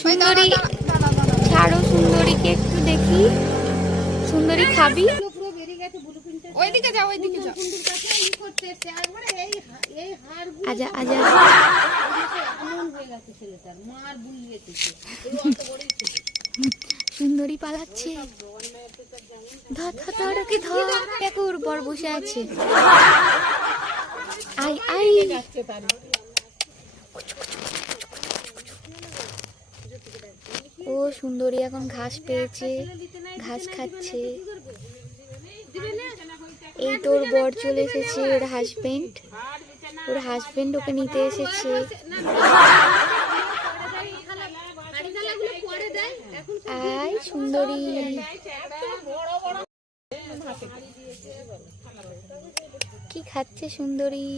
সুন্দরী ছাড়ো, সুন্দরীকে একটু দেখি। সুন্দরী খাবি? ওইদিকে যাও, ওইদিকে যাও। আজা আজা। সুন্দরী পালাচ্ছে। ধর ধর ধর, ওকে ধর। দেখো ওর বর বসে আছে। I I. ও সুন্দরী এখন ঘাস পেয়েছে, ঘাস খাচ্ছে। এই তোর বর চলে এসেছে, ওর হাজবেন্ড। ওর হাজবেন্ড ওকে নিতে এসেছে। আয় সুন্দরী। কি খাচ্ছে সুন্দরী?